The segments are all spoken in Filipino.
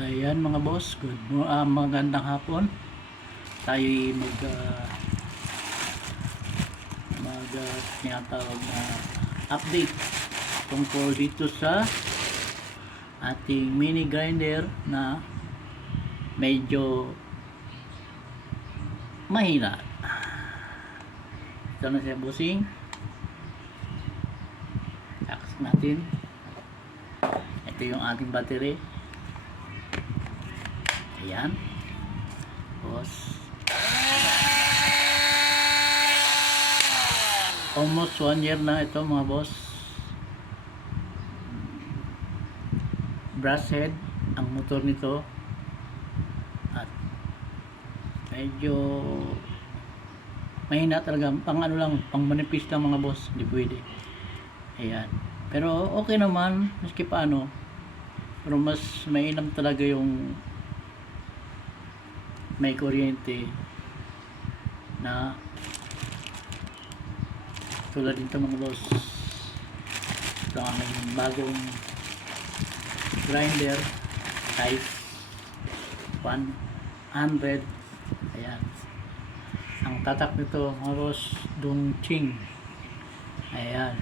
Ayan mga boss, magandang hapon. Tayo tinatawag na update tungkol dito sa ating mini grinder na medyo mahina. Ito na siya, bossing. Takas natin. Ito yung ating battery. Ayan, boss. Almost 1 year na ito mga boss. Brass head ang motor nito at medyo mahina talaga, pang ano lang, pang manipis lang mga boss, hindi pwede. Ayan, pero okay naman maski paano, pero mas mainam talaga yung may kuryente na tulad dito mga boss. Ito ang aming bagong grinder type 100. Ayan, ang tatak nito mga boss, Dongqing. Ayan,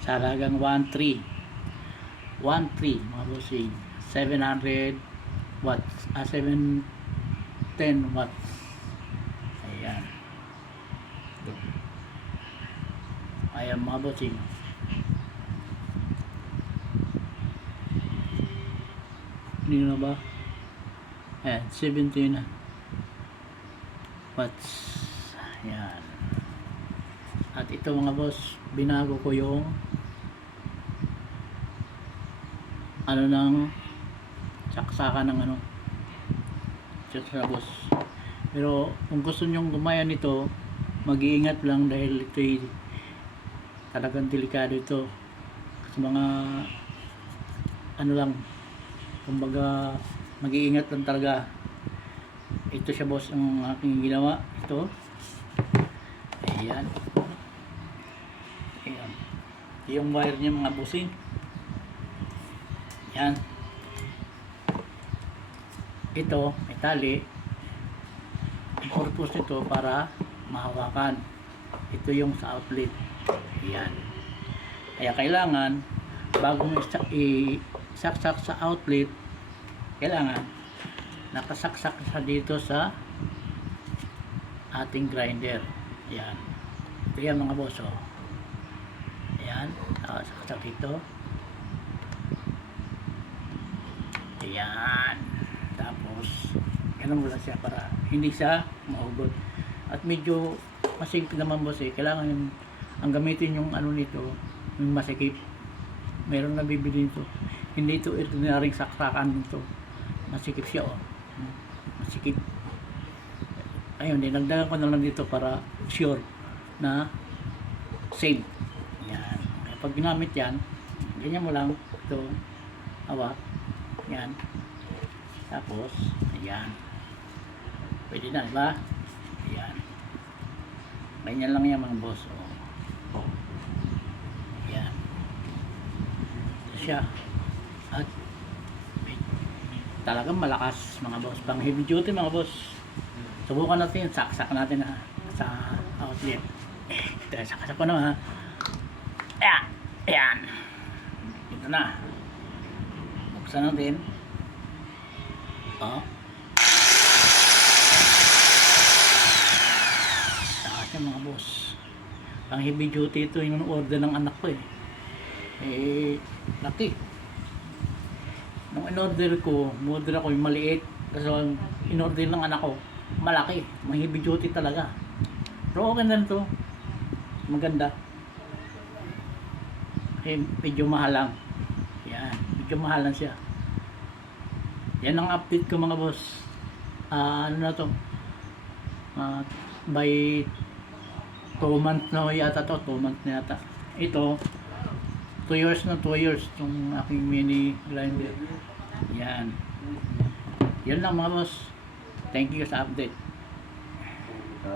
sa halagang 1.3 mga bossing, 700 watts, 710 watts. Ayan, ayan mga bossing. Hindi na ba? Ayan, 17 watts. Ayan, at ito mga boss, binago ko yung ano ng saksakan ng ano sa boss. Pero kung gusto nyong gumaya nito, mag-iingat lang dahil ito'y talagang delikado ito sa mga ano lang, kumbaga mag-iingat lang talaga. Ito siya boss ang aking ginawa. Ito, ayan, ayan yung wire niya mga bossing. Yan, ito may tali. Ang purpose nito para mahawakan. Ito yung sa outlet. Yan, kaya kailangan bago mo isaksak sa outlet, kailangan nakasaksak sa dito sa ating grinder. Yan, ito yan mga boss, oh. Ayan, nakasaksak dito. Ayan, tapos ganun mo lang siya para hindi siya mahugot. At medyo masikip naman boss, kailangan yung, ang gamitin yung ano nito, yung masikip. Meron na bibili nito, hindi ito ordinaryong saksakan nito, masikip siya, oh. Masikip. Ayun, dinagdagan ko na lang dito para sure na safe. Yan, kaya pag ginamit yan, ganyan mo lang ito, hawak. Yan, tapos ayan, pwede na, diba? Ayan, ganyan lang yan mga boss, oh. Ayan, ito siya. At talagang malakas mga boss, pang heavy duty mga boss. Subukan natin, saksak natin sa outlet. Saksak ko na, ha. Ayan, ayan, ito na, buksan natin. Oh, takas yung mga boss, pang heavy duty. Ito yung order ng anak ko, laki. Nung in-order ko, order ako yung maliit, kasi in-order ng anak ko malaki, may heavy duty talaga. Pero okay na ito, maganda. Medyo mahal lang. Yan, medyo mahal lang siya. Yan ang update ko mga boss. Ano na to, by 2 months na yata to, 2 months na yata. Ito 2 years na, 2 years itong aking mini grinder. Yan, yan lang mga boss. Thank you sa update.